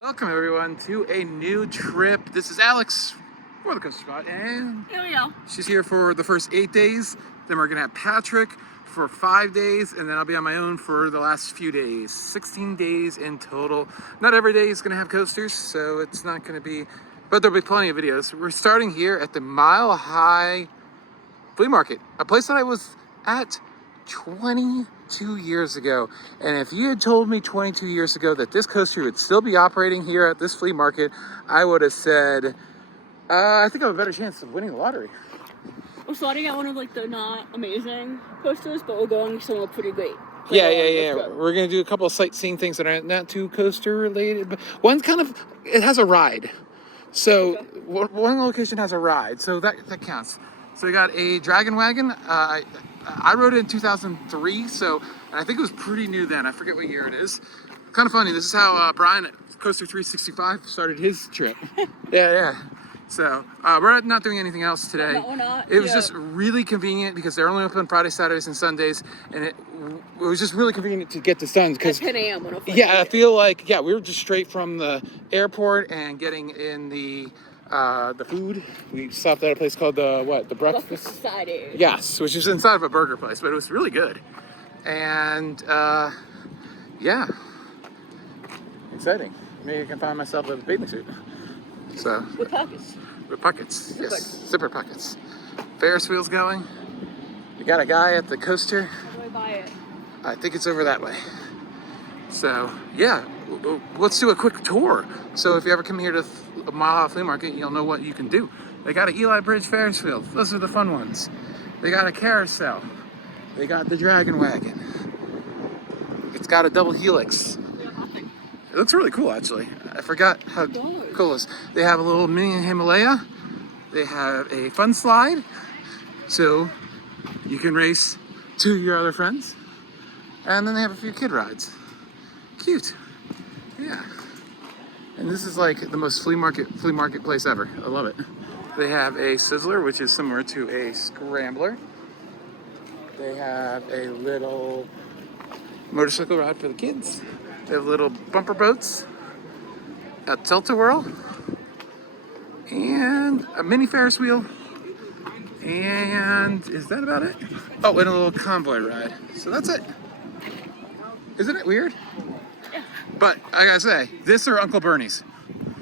Welcome everyone to a new trip. This is Alex for the Coaster Spot, and Ilya. she's here for the first 8 days. Then we're gonna have Patrick for 5 days, and then I'll be on my own for the last few days. 16 days in total. Not every day is gonna have coasters, so it's not gonna be, but there'll be plenty of videos. We're starting here at the Mile High Flea Market, a place that I was at 22 years ago. And if you had told me 22 years ago that this coaster would still be operating here at this flea market, I would have said, I think I have a better chance of winning the lottery. We're starting at one of the not amazing coasters, but we're going somewhere pretty great. Yeah. We're gonna do a couple of sightseeing things that are not too coaster related, but one's it has a ride. So one location has a ride, so that counts. So we got a Dragon Wagon. I rode it in 2003, so and I think it was pretty new then. I forget what year it is. Kind of funny. This is how Brian at Coaster 365 started his trip. Yeah. So we're not doing anything else today. No, we're not. It was just really convenient because they're only open Friday, Saturdays, and Sundays, and it was just really convenient to get to Suns because 10 a.m. when I feel like we were just straight from the airport and getting in the food. We stopped at a place called the Breakfast Society. Yes, which is inside of a burger place, but it was really good. And exciting. Maybe I can find myself a bathing suit. So With pockets. with pockets, yes, zipper pockets. Ferris wheel's going. We got a guy at the coaster. How do I buy it? I think it's over that way. So yeah, let's do a quick tour. So if you ever come here to Mile High Flea Market, you'll know what you can do. They got an Eli Bridge Ferris wheel. Those are the fun ones. They got a carousel. They got the Dragon Wagon. It's got a double helix. It looks really cool, actually. I forgot how cool it is. They have a little mini Himalaya. They have a fun slide, so you can race to your other friends. And then they have a few kid rides. Cute. Yeah. And this is like the most flea market place ever. I love it. They have a Sizzler, which is similar to a Scrambler. They have a little motorcycle ride for the kids. They have little bumper boats, a tilt-a-whirl, and a mini Ferris wheel. And is that about it? Oh, and a little convoy ride. So that's it. Isn't it weird? But I gotta say, this or Uncle Bernie's?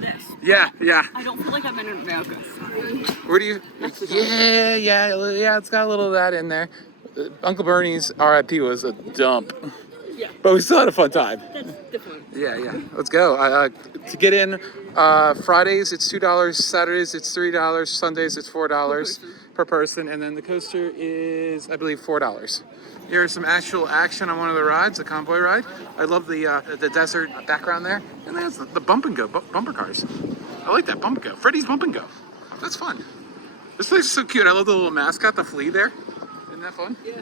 This. Yeah. I don't feel like I'm in America. Where do you? Yeah. It's got a little of that in there. Uncle Bernie's RIP was a dump. Yeah. But we still had a fun time. That's different. Yeah. Let's go. To get in, Fridays it's $2, Saturdays it's $3, Sundays it's $4 per person, and then the coaster is, I believe, $4. Here's some actual action on one of the rides, the convoy ride. I love the desert background there, and there's the bump and go bumper cars. I like that bump and go. Freddy's Bump and Go. That's fun. This place is so cute. I love the little mascot, the flea there. Isn't that fun? Yeah.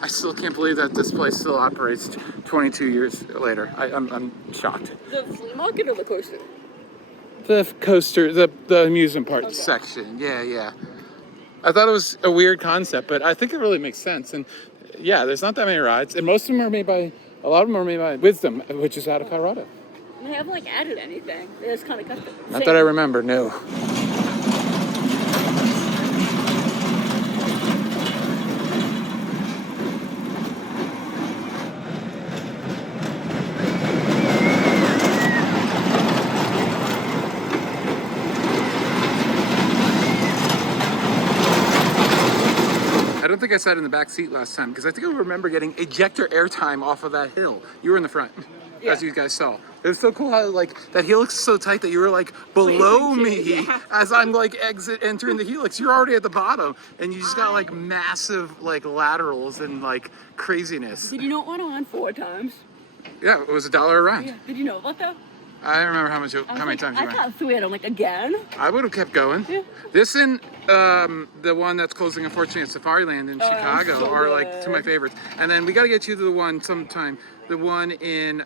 I still can't believe that this place still operates 22 years later. I'm shocked. The flea market or the coaster? The coaster, the amusement park section. Yeah. I thought it was a weird concept, but I think it really makes sense. And yeah, there's not that many rides, and most of them are made by, a lot of them are made by Wisdom, which is out of Colorado. And they haven't added anything. They just kind of cut them. Not that I remember, no. I don't think I sat in the back seat last time because I think I remember getting ejector airtime off of that hill. You were in the front, as you guys saw. It was so cool how that helix is so tight that you were below me as I'm entering the helix. You're already at the bottom, and you just got massive laterals and craziness. Did you know it went on 4 times? Yeah, it was $1 a ride. Yeah. Did you know about that? I don't remember how many times you I went. thought 3, and I'm again? I would have kept going. Yeah. This and the one that's closing, unfortunately, at Safariland in Chicago so are good. two of my favorites. And then we got to get you to the one sometime. The one in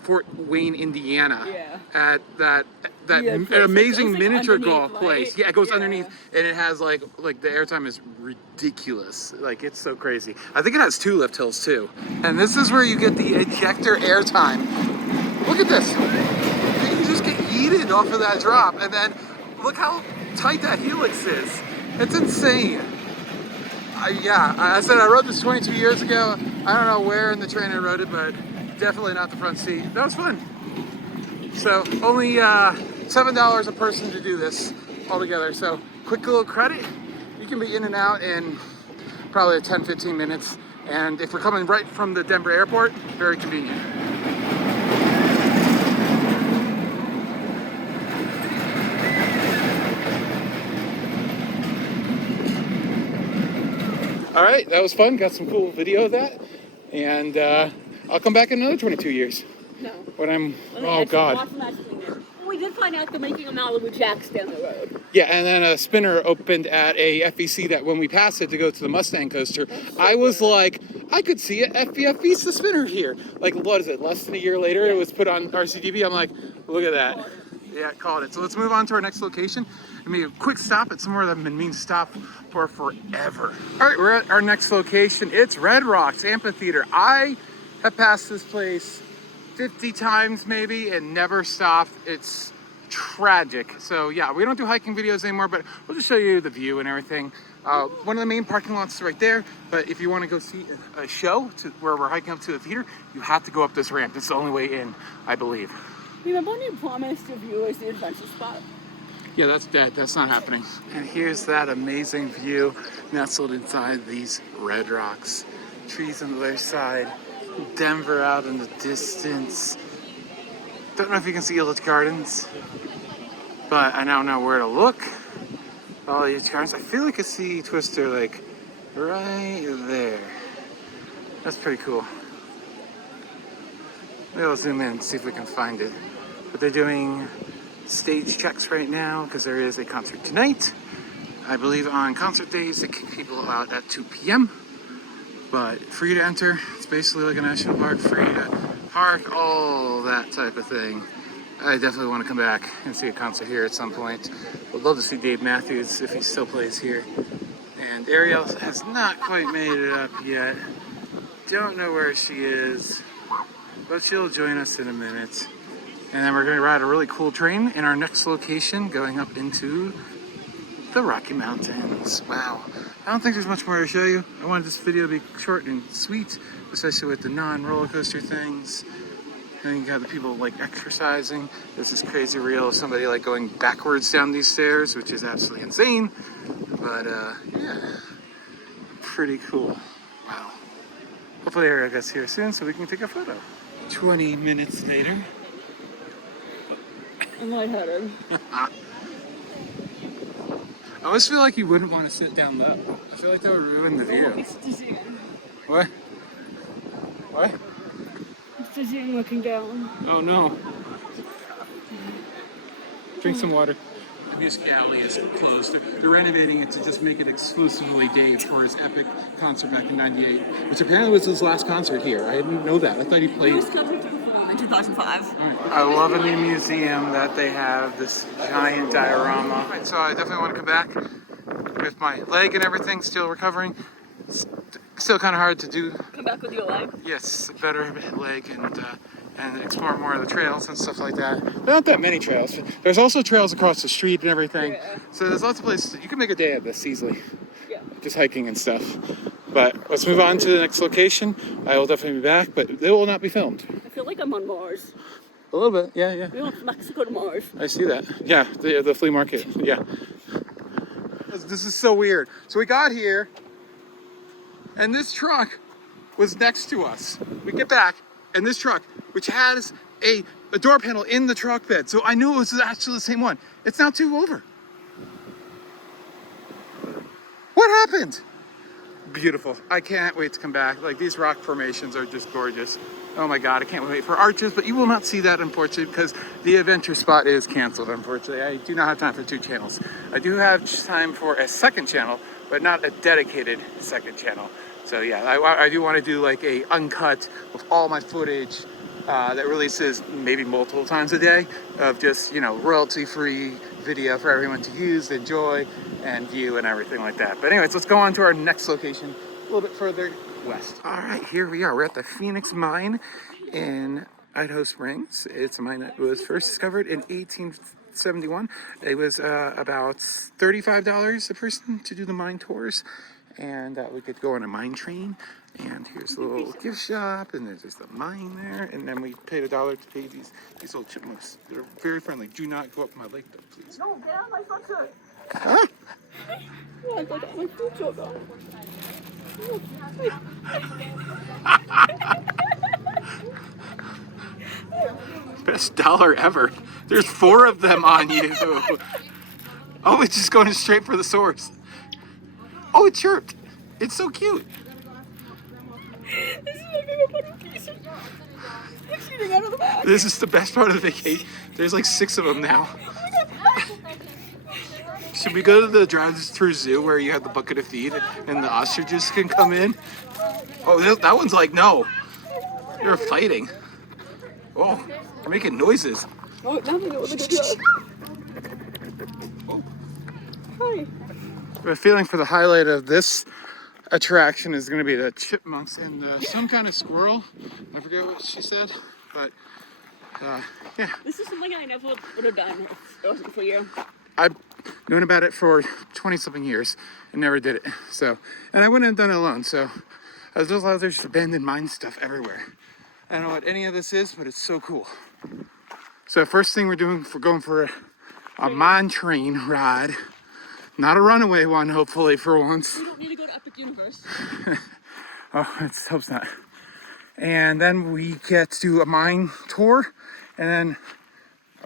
Fort Wayne, Indiana. Yeah. At that Place, amazing it goes, miniature golf underneath, place. right? Yeah, it goes Yeah. underneath, and it has the airtime is ridiculous. It's so crazy. I think it has 2 lift hills too. And this is where you get the ejector airtime. Look at this. You just get yeeted off of that drop, and then look how tight that helix is. It's insane. Yeah, I said I rode this 22 years ago. I don't know where in the train I rode it, but definitely not the front seat. That was fun. So only $7 a person to do this altogether. So quick little credit. You can be in and out in probably 10-15 minutes. And if we're coming right from the Denver airport, very convenient. All right, that was fun. Got some cool video of that. And I'll come back in another 22 years. No. When I'm, oh God. We did find out they're making a Malibu Jacks down the road. Yeah, and then a spinner opened at a FEC that when we passed it to go to the Mustang coaster, I was like, I could see it FBF the spinner here. Like, what is it, less than a year later, it was put on RCDB. I'm like, look at that. Yeah, called it. So let's move on to our next location. I mean, a quick stop at somewhere that I've been meaning to stop for forever. All right, we're at our next location. It's Red Rocks Amphitheater. I have passed this place 50 times maybe and never stopped. It's tragic. So yeah, we don't do hiking videos anymore, but we'll just show you the view and everything. One of the main parking lots is right there, but if you want to go see a show to where we're hiking up to the theater, you have to go up this ramp. It's the only way in, I believe. Remember when you promised your viewers the adventure spot? Yeah, that's dead. That's not happening. And here's that amazing view nestled inside these red rocks. Trees on the other side. Denver out in the distance. Don't know if you can see Illich Gardens, but I now know where to look. All Illich Gardens. I feel like I see Twister Lake right there. That's pretty cool. Maybe I'll zoom in and see if we can find it. But they're doing stage checks right now because there is a concert tonight. I believe on concert days they kick people out at 2 p.m. But free to enter. It's basically like a national park, free to park, all that type of thing. I definitely want to come back and see a concert here at some point. Would love to see Dave Matthews if he still plays here. And Ariel has not quite made it up yet. Don't know where she is, but she'll join us in a minute. And then we're going to ride a really cool train in our next location going up into the Rocky Mountains. Wow. I don't think there's much more to show you. I wanted this video to be short and sweet, especially with the non-roller coaster things. And then you got the people like exercising. There's this crazy reel of somebody like going backwards down these stairs, which is absolutely insane. But yeah, pretty cool. Wow. Hopefully Ariel gets here soon so we can take a photo. 20 minutes later. I'm lightheaded. I always feel like you wouldn't want to sit down low. I feel like that would ruin the view. It's dizzying. What? What? It's dizzying looking down. Oh no. Drink some water. The music alley is closed. They're renovating it to just make it exclusively Dave for his epic concert back in '98, which apparently was his last concert here. I didn't know that. I thought he played. In 2005. I love a new museum that they have, this giant diorama. Right, so I definitely want to come back with my leg and everything, still recovering. Still kind of hard to do. Come back with your leg? Yes, better leg and explore more of the trails and stuff like that. There aren't that many trails. There's also trails across the street and everything. Yeah. So there's lots of places. You can make a day of this easily. Yeah. Just hiking and stuff. But let's move on to the next location. I will definitely be back, but it will not be filmed. I feel like I'm on Mars. A little bit, yeah. We went from Mexico to Mars. I see that. Yeah, the flea market, yeah. This is so weird. So we got here, and this truck was next to us. We get back, and this truck, which has a door panel in the truck bed, so I knew it was actually the same one. It's now 2 over. What happened? Beautiful. I can't wait to come back. Like, these rock formations are just gorgeous. Oh my God, I can't wait for Arches, but you will not see that, unfortunately, because the adventure spot is canceled, unfortunately. I do not have time for 2 channels. I do have time for a second channel, but not a dedicated second channel. So yeah, I do want to do like a uncut with all my footage that releases maybe multiple times a day of just, you know, royalty-free video for everyone to use, enjoy, and view and everything like that. But anyways, let's go on to our next location a little bit further west. All right, here we are. We're at the Phoenix Mine in Idaho Springs. It's a mine that was first discovered in 1871. It was about $35 a person to do the mine tours, and we could go on a mine train. And here's a little gift shop, and there's just a mine there. And then we paid $1 to pay these little chipmunks. They're very friendly. Do not go up my leg, though, please. No, get out of my front foot. Huh? Oh, I got my food so gone. Best dollar ever. There's 4 of them on you. Oh, it's just going straight for the source. Oh, it chirped. It's so cute. This is my favorite part of vacation. I'm shooting out of the bag. This is the best part of the vacation. There's like 6 of them now. Should we go to the drive-through zoo where you have the bucket of feed and the ostriches can come in? Oh, that one's like, no. They're fighting. Oh, they're making noises. Oh, now they know what they're doing. Hi. My feeling for the highlight of this attraction is going to be the chipmunks and some kind of squirrel. I forget what she said, but yeah. This is something I never would have done if it wasn't for you. I've known about it for 20-something years and never did it. So, and I wouldn't have done it alone. So, I was just out there, just abandoned mine stuff everywhere. I don't know what any of this is, but it's so cool. So, first thing we're doing, we're going for a mine train ride. Not a runaway one, hopefully, for once. You don't need to go to Epic Universe. Oh, let's hope not. And then we get to do a mine tour, and then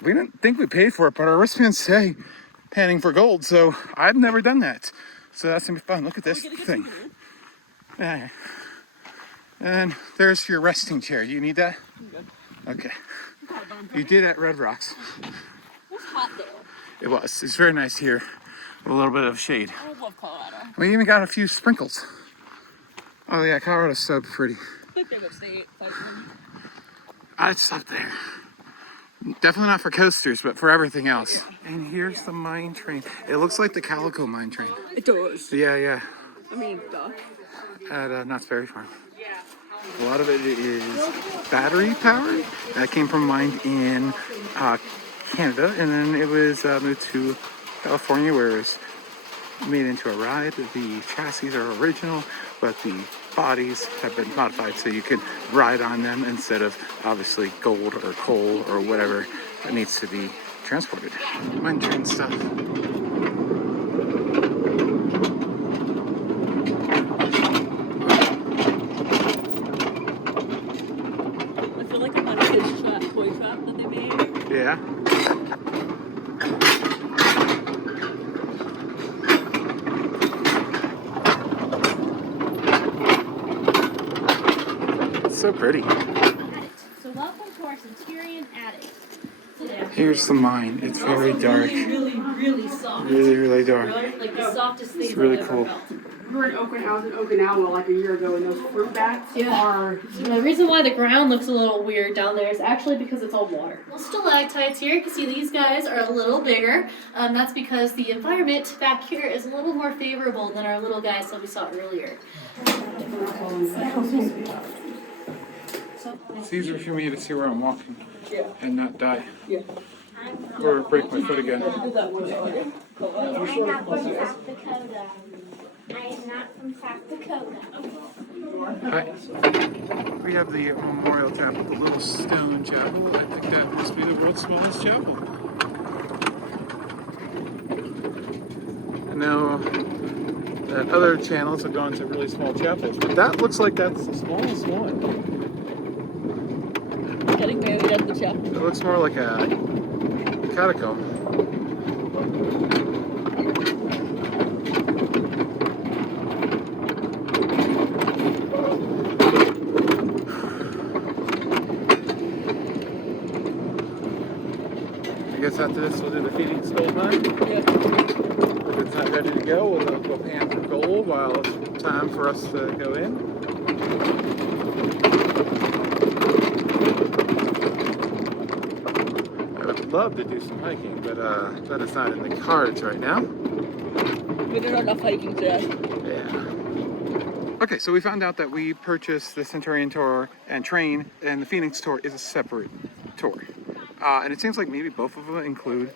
we didn't think we paid for it, but our wristbands say panning for gold, so I've never done that. So that's gonna be fun. Look at this thing. Yeah. And there's your resting chair. You need that? Okay. You did at Red Rocks. It was hot though. It was. It's very nice here. With a little bit of shade. I love Colorado. We even got a few sprinkles. Oh yeah, Colorado's so pretty. My favorite state. I'd stop there. Definitely not for coasters, but for everything else. And here's the mine train. It looks like the Calico mine train. It does. Yeah. I mean, duh. At Knott's Berry Farm. A lot of it is battery powered. That came from a mine in Canada, and then it was moved to California, where it's made into a ride. The chassis are original, but the bodies have been modified so you can ride on them instead of obviously gold or coal or whatever that needs to be transported. Mine train stuff. I feel like I'm on a kids' toy trap that they made. Yeah. So pretty. So welcome to our Centurion attic. Here's the mine. It's very dark. Really soft. Really dark. Like the softest thing It's really I've cool. ever felt. We were in Okinawa like a year ago, and those fruit bats are. The reason why the ground looks a little weird down there is actually because it's all water. Well, stalactites here. You can see these guys are a little bigger. That's because the environment back here is a little more favorable than our little guys that we saw earlier. It's easier for me to see where I'm walking and not die. Or break my foot again. I'm not from South Dakota. I am not from South Dakota. Hi. We have the Memorial Chapel, the little stone chapel. I think that must be the world's smallest chapel. I know that other channels have gone to really small chapels, but that looks like that's the smallest one. Getting married at the chapel. It looks more like a catacomb. I guess after this we'll do the Phoenix Gold Mine. Yeah. If it's not ready to go, we'll go pan for gold while it's time for us to go in. I would love to do some hiking, but that is not in the cards right now. We did enough hiking today. Yeah. Okay, so we found out that we purchased the Centurion tour and train, and the Phoenix tour is a separate tour. And it seems like maybe both of them include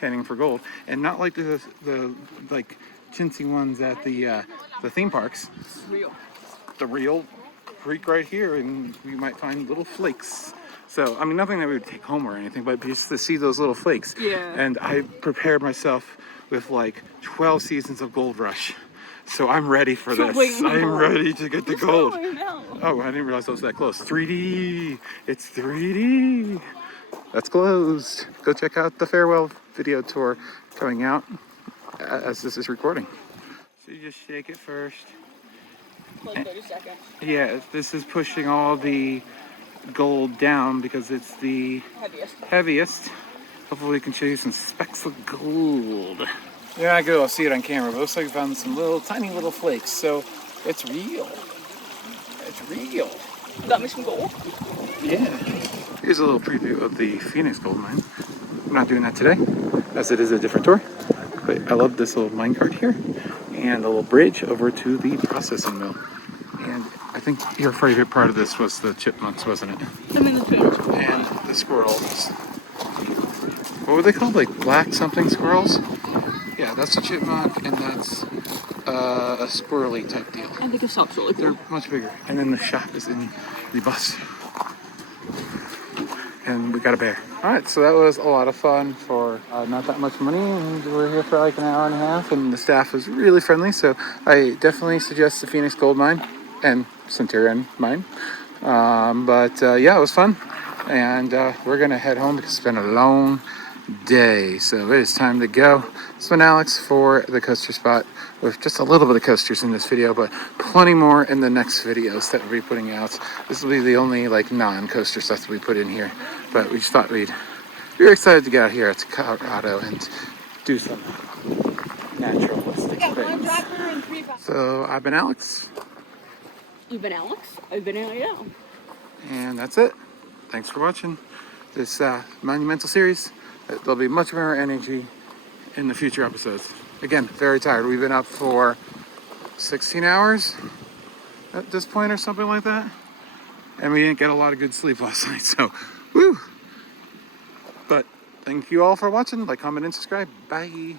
panning for gold, and not like the like chintzy ones at the theme parks. Real. The real creek right here, and we might find little flakes. So, I mean, nothing that we would take home or anything, but just to see those little flakes. Yeah. And I prepared myself with like 12 seasons of Gold Rush. So I'm ready for this. I'm ready to get the gold. Oh, I didn't realize I was that close. 3D. It's 3D. That's closed. Go check out the farewell video tour coming out as this is recording. So you just shake it first. Like 30 seconds. Yeah, this is pushing all the gold down because it's the heaviest. Hopefully we can show you some specks of gold. Yeah, I go. I'll see it on camera, but it looks like we found some little, tiny little flakes. So it's real. It's real. Got me some gold. Yeah. Here's a little preview of the Phoenix gold mine. I'm not doing that today, as it is a different tour. But I love this little mine cart here, and a little bridge over to the processing mill. And I think your favorite part of this was the chipmunks, wasn't it? I mean, the food. And the squirrels. What were they called? Like black something squirrels? Yeah, that's a chipmunk, and that's a squirrely type deal. I think it sounds really cool. They're much bigger. And then the shop is in the bus. And we got a bear. All right, so that was a lot of fun for not that much money, and we were here for like an hour and a half, and the staff was really friendly, so I definitely suggest the Phoenix Gold Mine and Centurion Mine. Yeah, it was fun, and we're gonna head home because it's been a long day, so it is time to go. It's been Alex for the coaster spot, with just a little bit of coasters in this video, but plenty more in the next videos that we'll be putting out. This will be the only like non-coaster stuff that we put in here, but we just thought we were excited to get out here to Colorado and do some naturalistic things. So I've been Alex. You've been Alex. I've been Ariel. And that's it. Thanks for watching this monumental series. There'll be much more energy in the future episodes. Again, very tired. We've been up for 16 hours at this point or something like that. And we didn't get a lot of good sleep last night, so woo! But thank you all for watching. Like, comment, and subscribe. Bye.